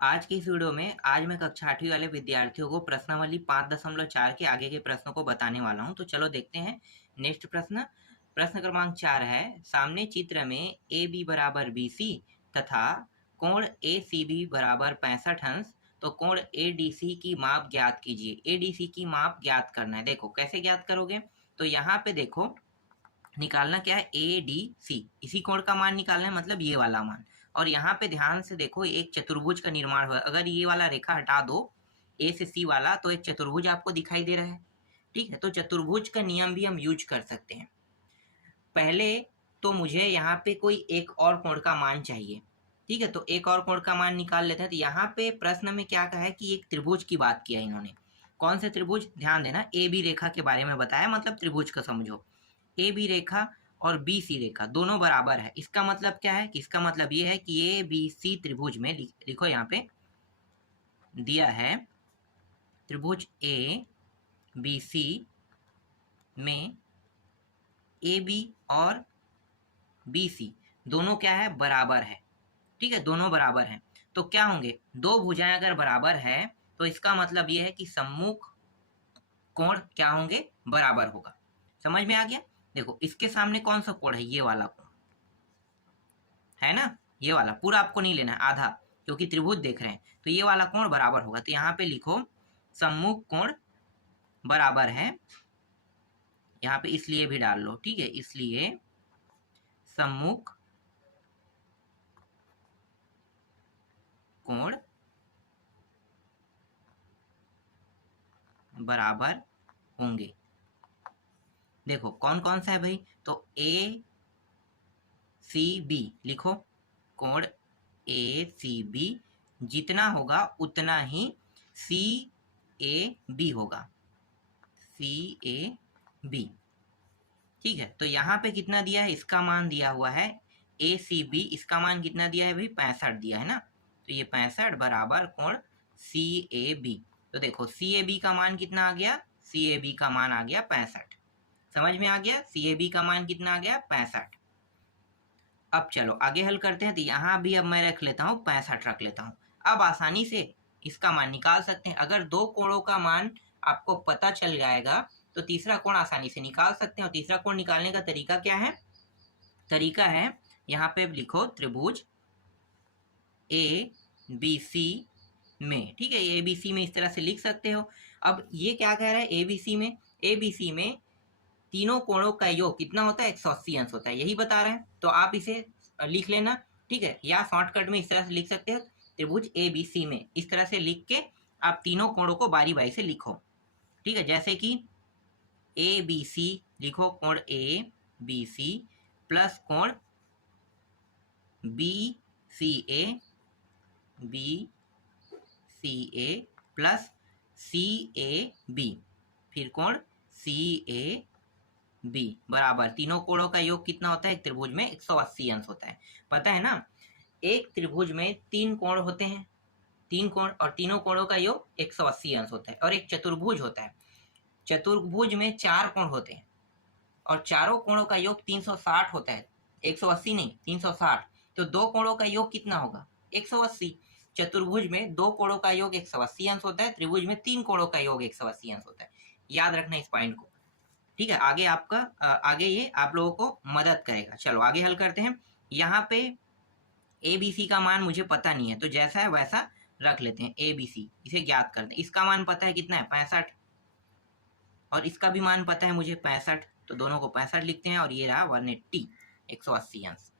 आज की इस वीडियो में आज मैं कक्षा 8वीं वाले विद्यार्थियों को प्रश्नावली 5.4 के आगे के प्रश्नों को बताने वाला हूं। तो चलो देखते हैं नेक्स्ट प्रश्न। प्रश्न क्रमांक 4 है, सामने चित्र में ए बी बराबर बी सी तथा कोण ए सी बी बराबर 65 अंश, तो कोण ए डी सी की माप ज्ञात कीजिए। ए डी सी की माप ज्ञात करना है। देखो कैसे ज्ञात करोगे, तो यहाँ पे देखो निकालना क्या है, ए डी सी, इसी कोण का मान निकालना है, मतलब ये वाला मान। और यहाँ पे ध्यान से देखो, एक चतुर्भुज का निर्माण हुआ। अगर ये वाला रेखा हटा दो ए से सी वाला, तो एक चतुर्भुज आपको दिखाई दे रहा है। ठीक है, तो चतुर्भुज का नियम भी हम यूज कर सकते हैं। पहले तो मुझे यहाँ पे कोई एक और कोण का मान चाहिए। ठीक है, तो एक और कोण का मान निकाल लेते हैं। तो यहाँ पे प्रश्न में क्या कहा है कि एक त्रिभुज की बात किया इन्होंने। कौन से त्रिभुज, ध्यान देना, ए बी रेखा के बारे में बताया, मतलब त्रिभुज का समझो। ए बी रेखा और बी सी रेखा दोनों बराबर है। इसका मतलब क्या है कि इसका मतलब ये है कि ए बी सी त्रिभुज में लिखो, यहाँ पे दिया है त्रिभुज ए बी सी में ए बी और बी सी दोनों क्या है, बराबर है। ठीक है, दोनों बराबर हैं। तो क्या होंगे, दो भुजाएं अगर बराबर है तो इसका मतलब ये है कि सम्मुख कोण क्या होंगे, बराबर होगा। समझ में आ गया। देखो इसके सामने कौन सा कोण है, ये वाला कोण है ना, ये वाला पूरा आपको नहीं लेना है, आधा, क्योंकि त्रिभुज देख रहे हैं। तो ये वाला कोण बराबर होगा। तो यहाँ पे लिखो सम्मुख कोण बराबर है, यहाँ पे इसलिए भी डाल लो। ठीक है, इसलिए सम्मुख कोण बराबर होंगे। देखो कौन कौन सा है भाई, तो ए सी बी लिखो, कोण ए सी बी जितना होगा उतना ही सी ए बी होगा, सी ए बी। ठीक है, तो यहाँ पे कितना दिया है, इसका मान दिया हुआ है ए सी बी, इसका मान कितना दिया है भाई, 65 दिया है ना। तो ये 65 बराबर कोण सी ए बी। तो देखो सी ए बी का मान कितना आ गया, सी ए बी का मान आ गया 65। समझ में आ गया, सी ए बी का मान कितना आ गया, 65। अब चलो आगे हल करते हैं। तो यहाँ भी अब मैं रख लेता हूँ 65 रख लेता हूँ। अब आसानी से इसका मान निकाल सकते हैं। अगर दो कोणों का मान आपको पता चल जाएगा तो तीसरा कोण आसानी से निकाल सकते हैं। और तीसरा कोण निकालने का तरीका क्या है, तरीका है यहाँ पे लिखो त्रिभुज ए बी सी में। ठीक है, ए बी सी में इस तरह से लिख सकते हो। अब ये क्या कह रहा है, ए बी सी में तीनों कोणों का योग कितना होता है, 180 अंश होता है, यही बता रहे हैं। तो आप इसे लिख लेना। ठीक है, या शॉर्टकट में इस तरह से लिख सकते हो, त्रिभुज ए बी सी में, इस तरह से लिख के आप तीनों कोणों को बारी बारी से लिखो। ठीक है, जैसे कि ए बी सी लिखो, कोण ए बी सी प्लस कोण B C A plus C A B, फिर कोण सी ए बी बराबर तीनों कोणों का योग कितना होता है, एक त्रिभुज में 180 अंश होता है। पता है ना, एक त्रिभुज में तीन कोण होते हैं, तीन कोण, और तीनों कोणों का योग 180 अंश होता है। और एक चतुर्भुज होता है, चतुर्भुज में चार कोण होते हैं और चारों कोणों का योग 360 होता है, 180 नहीं, 360। तो दो कोणों का योग कितना होगा, 180। चतुर्भुज में दो कोणों का योग 180 अंश होता है, त्रिभुज में तीन कोणों का योग 180 अंश होता है। याद रखना इस पॉइंट को। ठीक है, आगे आपका आगे ये आप लोगों को मदद करेगा। चलो आगे हल करते हैं। यहाँ पे ए बी सी का मान मुझे पता नहीं है, तो जैसा है वैसा रख लेते हैं। ए बी सी इसे ज्ञात करते हैं। इसका मान पता है कितना है, 65, और इसका भी मान पता है मुझे 65, तो दोनों को 65 लिखते हैं। और ये रहा 180, 180 अंश।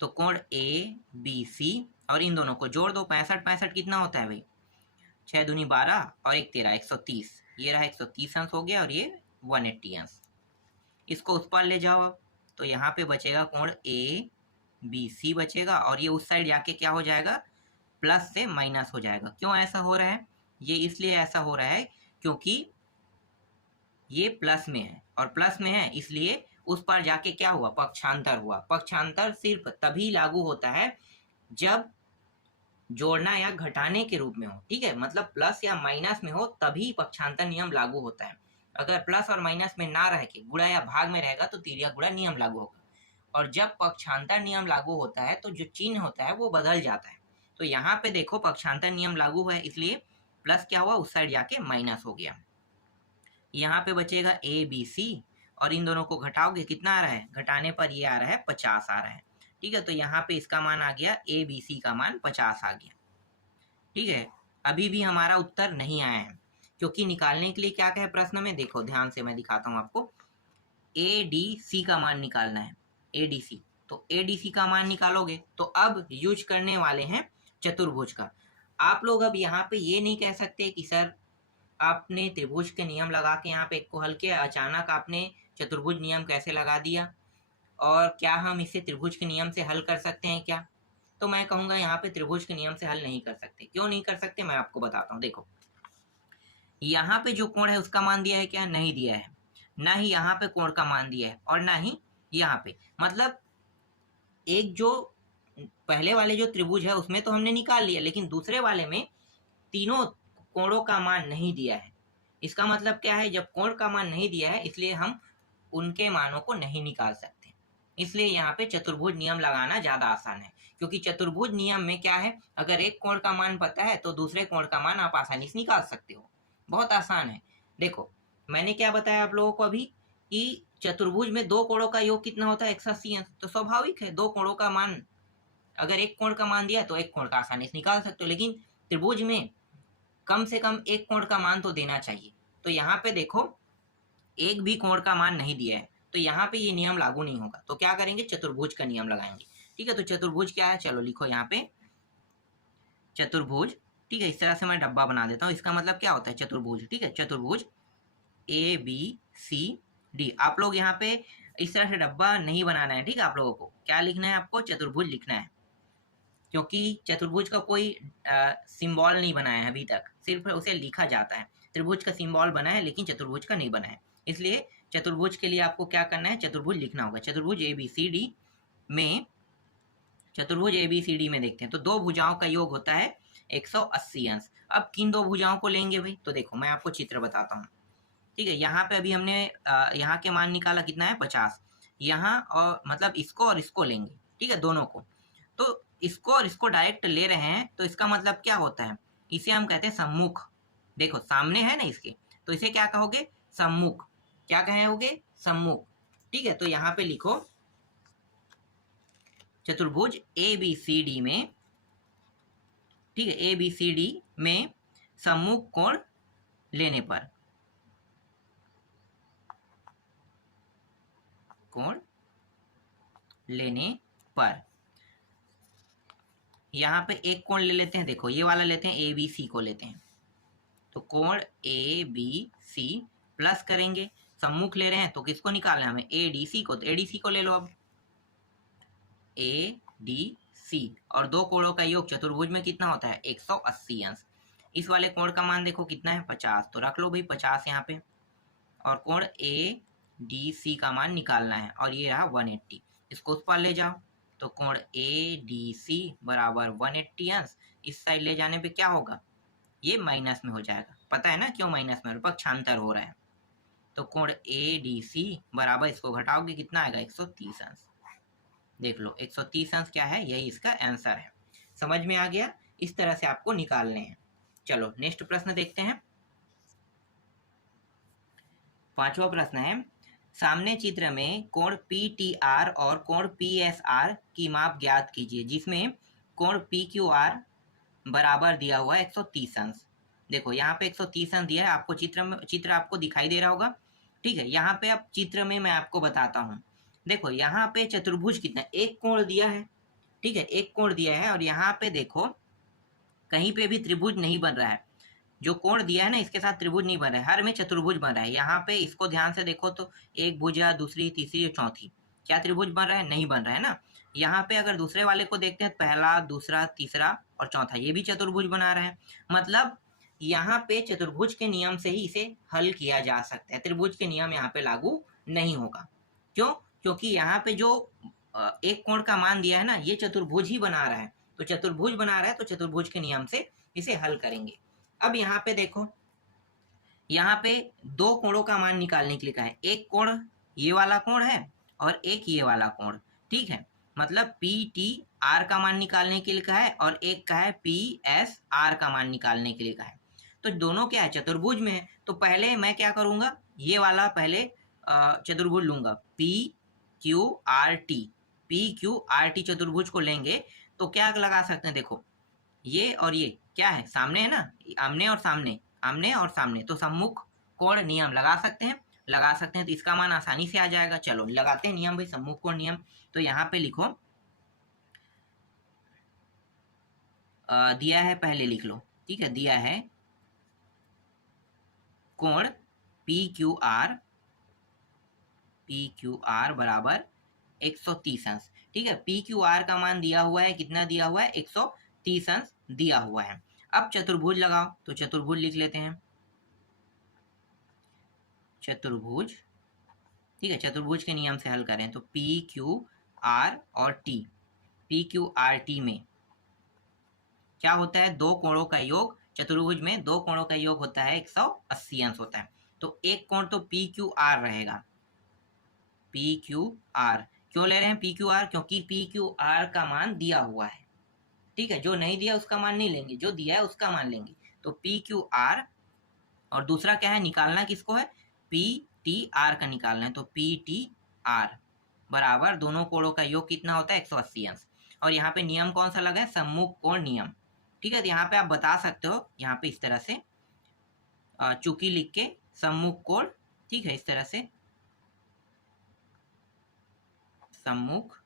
तो कोण ए बी सी और इन दोनों को जोड़ दो, 65 65 कितना होता है भाई, 6 दूनी 12 और 1 13, 130। ये रहा 130 अंश हो गया, और ये 180 अंश। इसको उस पर ले जाओ अब, तो यहाँ पे बचेगा कोण ए बी सी बचेगा, और ये उस साइड जाके क्या हो जाएगा, प्लस से माइनस हो जाएगा। क्यों ऐसा हो रहा है, ये इसलिए ऐसा हो रहा है क्योंकि ये प्लस में है, और प्लस में है इसलिए उस पर जाके क्या हुआ, पक्षांतर हुआ। पक्षांतर सिर्फ तभी लागू होता है जब जोड़ना या घटाने के रूप में हो। ठीक है, मतलब प्लस या माइनस में हो तभी पक्षांतर नियम लागू होता है। अगर प्लस और माइनस में ना रह के गुणा या भाग में रहेगा तो तिर्या गुणा नियम लागू होगा। और जब पक्षांतर नियम लागू होता है तो जो चिन्ह होता है वो बदल जाता है। तो यहाँ पे देखो पक्षांतर नियम लागू है, इसलिए प्लस क्या हुआ, उस साइड जाके माइनस हो गया। यहाँ पे बचेगा ए बी सी, और इन दोनों को घटाओगे कितना आ रहा है, घटाने पर ये आ रहा है 50 आ रहा है। ठीक है, तो यहाँ पे इसका मान आ गया, ए बी सी का मान 50 आ गया। ठीक है, अभी भी हमारा उत्तर नहीं आया है, क्योंकि निकालने के लिए क्या कहे प्रश्न में, देखो ध्यान से मैं दिखाता हूँ आपको। ए डी सी का मान निकालना है, ए डी सी, तो ए डी सी का मान निकालोगे तो अब यूज करने वाले हैं चतुर्भुज का। आप लोग अब यहाँ पे ये नहीं कह सकते कि सर आपने त्रिभुज के नियम लगा के यहाँ पे एक को हल किया, अचानक आपने चतुर्भुज नियम कैसे लगा दिया, और क्या हम इसे त्रिभुज के नियम से हल कर सकते हैं क्या? तो मैं कहूँगा यहाँ पे त्रिभुज के नियम से हल नहीं कर सकते। क्यों नहीं कर सकते, मैं आपको बताता हूँ। देखो यहाँ पे जो कोण है उसका मान दिया है क्या, नहीं दिया है, ना ही यहाँ पे कोण का मान दिया है, और ना ही यहाँ पे। मतलब एक जो पहले वाले जो त्रिभुज है उसमें तो हमने निकाल लिया, लेकिन दूसरे वाले में तीनों कोणों का मान नहीं दिया है। इसका मतलब क्या है, जब कोण का मान नहीं दिया है इसलिए हम उनके मानों को नहीं निकाल सकते। इसलिए यहाँ पे चतुर्भुज नियम लगाना ज्यादा आसान है, क्योंकि चतुर्भुज नियम में क्या है, अगर एक कोण का मान पता है तो दूसरे कोण का मान आप आसानी से निकाल सकते हो। बहुत आसान है। देखो मैंने क्या बताया आप लोगों को अभी, कि चतुर्भुज में दो कोणों का योग कितना होता है, 180 अंश। तो स्वाभाविक है दो कोणों का मान, अगर एक कोण का मान दिया तो एक कोण का आसानी से निकाल सकते हो, लेकिन त्रिभुज में कम से कम एक कोण का मान तो देना चाहिए। तो यहाँ पे देखो एक भी कोण का मान नहीं दिया है, तो यहाँ पे ये नियम लागू नहीं होगा। तो क्या करेंगे, चतुर्भुज का नियम लगाएंगे। ठीक है, तो चतुर्भुज क्या है, चलो लिखो यहाँ पे चतुर्भुज। ठीक है, इस तरह से मैं डब्बा बना देता हूँ, इसका मतलब क्या होता है चतुर्भुज। ठीक है, चतुर्भुज ए बी सी डी। आप लोग यहाँ पे इस तरह से डब्बा नहीं बनाना है। ठीक है, आप लोगों को क्या लिखना है, आपको चतुर्भुज लिखना है, क्योंकि चतुर्भुज का कोई सिंबल नहीं बनाया है अभी तक, सिर्फ उसे लिखा जाता है। त्रिभुज का सिंबल बना है लेकिन चतुर्भुज का नहीं बना है, इसलिए चतुर्भुज के लिए आपको क्या करना है, चतुर्भुज लिखना होगा। चतुर्भुज ए बी सी डी में, चतुर्भुज ए बी सी डी में देखते हैं तो दो भुजाओं का योग होता है 180 अंश। अब किन दो भुजाओं को लेंगे भाई, तो देखो मैं आपको चित्र बताता हूँ। ठीक है, यहाँ पे अभी हमने यहाँ के मान निकाला कितना है 50, यहाँ और मतलब इसको और इसको लेंगे। ठीक है, दोनों को, तो इसको और इसको डायरेक्ट ले रहे हैं तो इसका मतलब क्या होता है, इसे हम कहते हैं सम्मुख। देखो सामने है ना इसके, तो इसे क्या कहोगे, सम्मुख। क्या कहोगे, सम्मुख। ठीक है, तो यहाँ पे लिखो चतुर्भुज ए बी सी डी में, ठीक है, ए बी सी डी में सम्मुख कोण लेने पर, कोण लेने पर यहाँ पे एक कोण ले लेते हैं। देखो ये वाला लेते हैं, ए बी सी को लेते हैं, तो कोण ए बी सी प्लस करेंगे, सम्मुख ले रहे हैं तो किसको निकालना है हमें, ए डी सी को, तो ए डी सी को ले लो। अब ए डी सी और दो कोणों का योग चतुर्भुज में कितना होता है, 180 अंश। इस वाले कोण का मान देखो कितना है, 50, तो रख लो भाई 50 यहाँ पे, और कोण ए डी सी का मान निकालना है, और ये रहा 180, इसको उस पर ले जाओ, तो कोण ए डी सी बराबर 180 अंश। इस साइड ले जाने पे क्या होगा, ये माइनस में हो जाएगा। पता है ना क्यों माइनस में, पक्षांतर हो रहा है। तो कोण ए डी सी बराबर, इसको घटाओगे कितना आएगा, 130 अंश। देख लो 130 अंश क्या है, यही इसका आंसर है। समझ में आ गया, इस तरह से आपको निकालने हैं। चलो नेक्स्ट प्रश्न देखते हैं। पांचवा प्रश्न है, सामने चित्र में कोण पी टी आर और कोण पी एस आर की माप ज्ञात कीजिए, जिसमें कोण पी क्यू आर बराबर दिया हुआ है 130 अंश। देखो यहाँ पे 130 अंश दिया है, आपको चित्र आपको दिखाई दे रहा होगा। ठीक है, यहाँ पे अब चित्र में मैं आपको बताता हूँ। देखो यहाँ पे चतुर्भुज कितना, एक कोण दिया है। ठीक है, एक कोण दिया है, और यहाँ पे देखो कहीं पे भी त्रिभुज नहीं बन रहा है। जो कोण दिया है ना इसके साथ त्रिभुज नहीं बन रहा है, हर में चतुर्भुज बन रहा है। यहाँ पे इसको ध्यान से देखो तो एक भुजा, दूसरी, तीसरी और चौथी, क्या त्रिभुज बन रहा है, नहीं बन रहा है ना। यहाँ पे अगर दूसरे वाले को देखते हैं, पहला, दूसरा, तीसरा और चौथा, ये भी चतुर्भुज बना रहा है। मतलब यहाँ पे चतुर्भुज के नियम से ही इसे हल किया जा सकता है, त्रिभुज के नियम यहाँ पे लागू नहीं होगा। क्यों, क्योंकि यहाँ पे जो एक कोण का मान दिया है ना, ये चतुर्भुज ही बना रहा है, तो चतुर्भुज बना रहा है तो चतुर्भुज के नियम से इसे हल करेंगे। अब यहाँ पे देखो, यहाँ पे दो कोणों का मान निकालने के लिए कहा है। एक कोण ये वाला कोण है और एक ये वाला कोण। ठीक है, मतलब पी टी आर का मान निकालने के लिए कहा है और एक का है पी एस आर का मान निकालने के लिए कहा है। तो दोनों क्या है, चतुर्भुज में है। तो पहले मैं क्या करूंगा, ये वाला पहले चतुर्भुज लूंगा, P Q R T. P Q R T चतुर्भुज को लेंगे तो क्या लगा सकते हैं, देखो ये और ये क्या है, सामने है ना, आमने और सामने, आमने और सामने, तो सम्मुख कोण नियम लगा सकते हैं, लगा सकते हैं। तो इसका मान आसानी से आ जाएगा। चलो लगाते हैं नियम भाई, सम्मुख कोण नियम। तो यहाँ पे लिखो, दिया है, पहले लिख लो, ठीक है। दिया है कोण पी क्यू आर बराबर 130 अंश, ठीक है। पी क्यू आर का मान दिया हुआ है, कितना दिया हुआ है, 130 अंश दिया हुआ है। अब चतुर्भुज लगाओ, तो चतुर्भुज लिख लेते हैं, चतुर्भुज, ठीक है। चतुर्भुज के नियम से हल करें तो पी क्यू आर और T, P Q R T में क्या होता है, दो कोणों का योग। चतुर्भुज में दो कोणों का योग होता है 180 अंश होता है। तो एक कोण तो पी क्यू आर रहेगा, पी क्यू आर। क्यों ले रहे हैं पी क्यू आर, क्योंकि पी क्यू आर का मान दिया हुआ है, ठीक है। जो नहीं दिया उसका मान नहीं लेंगे, जो दिया है उसका मान लेंगे। तो पी क्यू आर, और दूसरा क्या है, निकालना किसको है, पी टी आर का निकालना है। तो पी टी आर बराबर दोनों कोणों का योग कितना होता है, 180 अंश। और यहाँ पे नियम कौन सा लगा है, सम्मुख कोण नियम, ठीक है। तो यहाँ पे आप बता सकते हो, यहाँ पे इस तरह से चुकी लिख के सम्मुख कोण, ठीक है, इस तरह से सम्मुख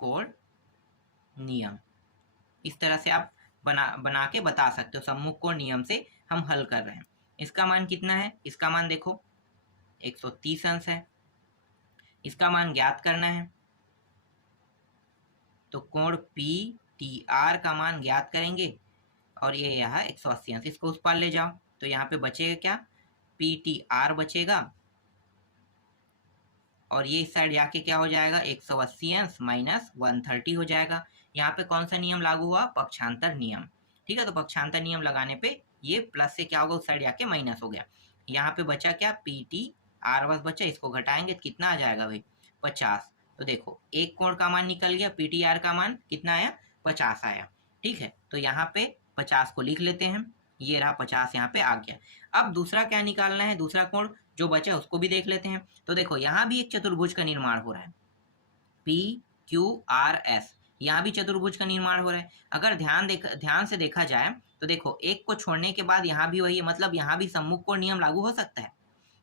कोण नियम, इस तरह से आप बना के बता सकते हो। सम्मुख कोण नियम से हम हल कर रहे हैं। इसका मान कितना है, इसका मान देखो 130 अंश है। इसका मान ज्ञात करना है, तो कोण पी टी आर का मान ज्ञात करेंगे, और ये यहाँ 180 अंश, इसको उस पार ले जाओ। तो यहाँ पे बचेगा क्या, पी टी आर बचेगा, और ये इस साइड जाके क्या हो जाएगा, 180 अंश माइनस 130 हो जाएगा। यहाँ पे कौन सा नियम लागू हुआ, पक्षांतर नियम, ठीक है। तो पक्षांतर नियम लगाने पे ये प्लस से क्या होगा, उस साइड जाके माइनस हो गया। यहाँ पे बचा क्या, पी टी आर बस बचा, इसको घटाएंगे तो कितना आ जाएगा भाई, 50। तो देखो एक कोण का मान निकल गया, पी टी आर का मान कितना आया, 50 आया, ठीक है। तो यहाँ पे 50 को लिख लेते हैं, ये रहा 50 यहाँ पे आ गया। अब दूसरा क्या निकालना है, दूसरा कोण जो बचा उसको भी देख लेते हैं। तो देखो यहाँ भी एक चतुर्भुज का निर्माण हो रहा है, पी क्यू आर एस, यहाँ भी चतुर्भुज का निर्माण हो रहा है। अगर ध्यान से देखा जाए तो देखो एक को छोड़ने के बाद यहाँ भी वही है, मतलब यहाँ भी सम्मुख कोण नियम लागू हो सकता है।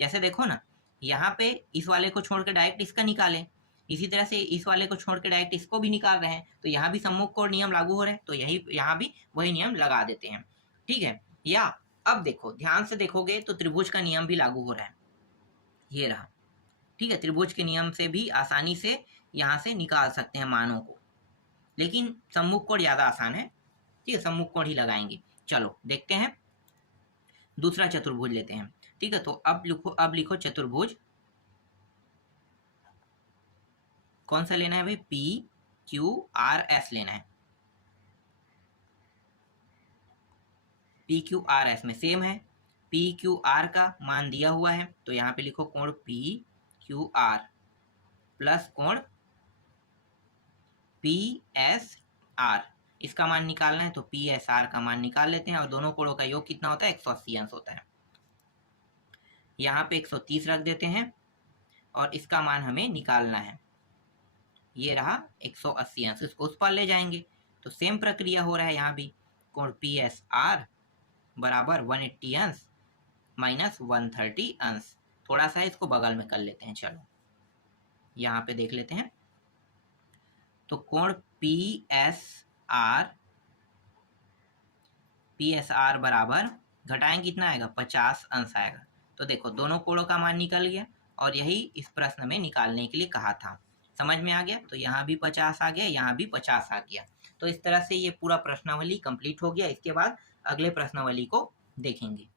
जैसे देखो ना, यहाँ पे इस वाले को छोड़ के डायरेक्ट इसका निकालें, इसी तरह से इस वाले को छोड़ के डायरेक्ट इसको भी निकाल रहे हैं, तो यहाँ भी सम्मुख कोण नियम लागू हो रहे हैं, तो यही यहाँ भी वही नियम लगा देते हैं, ठीक है। या अब देखो ध्यान से देखोगे तो त्रिभुज का नियम भी लागू हो रहा है, ये रहा, ठीक है। त्रिभुज के नियम से भी आसानी से यहाँ से निकाल सकते हैं मानों को, लेकिन सम्मुख कोण ज्यादा आसान है, ठीक है, सम्मुख कोण ही लगाएंगे। चलो देखते हैं, दूसरा चतुर्भुज लेते हैं, ठीक है। तो अब लिखो चतुर्भुज, कौन सा लेना है भाई, पी क्यू आर एस लेना है। पी क्यू आर एस में सेम है, पी क्यू आर का मान दिया हुआ है, तो यहाँ पे लिखो कोण पी क्यू आर प्लस कोण पी एस आर, इसका मान निकालना है। तो पी एस आर का मान निकाल लेते हैं, और दोनों कोणों का योग कितना होता है, 180 अंश होता है। यहाँ पे 130 रख देते हैं, और इसका मान हमें निकालना है, ये रहा 180 अंश, इसको उस पर ले जाएंगे। तो सेम प्रक्रिया हो रहा है यहाँ भी, कोण पी एस आर बराबर 180 अंश माइनस 130 अंश। थोड़ा सा इसको बगल में कर लेते हैं, चलो यहाँ पे देख लेते हैं। तो कोण पी एस आर बराबर, घटाएंगे कितना आएगा, 50 अंश आएगा। तो देखो दोनों कोणों का मान निकल गया, और यही इस प्रश्न में निकालने के लिए कहा था। समझ में आ गया, तो यहाँ भी 50 आ गया, यहाँ भी 50 आ गया। तो इस तरह से ये पूरा प्रश्नावली कंप्लीट हो गया। इसके बाद अगले प्रश्नावली को देखेंगे।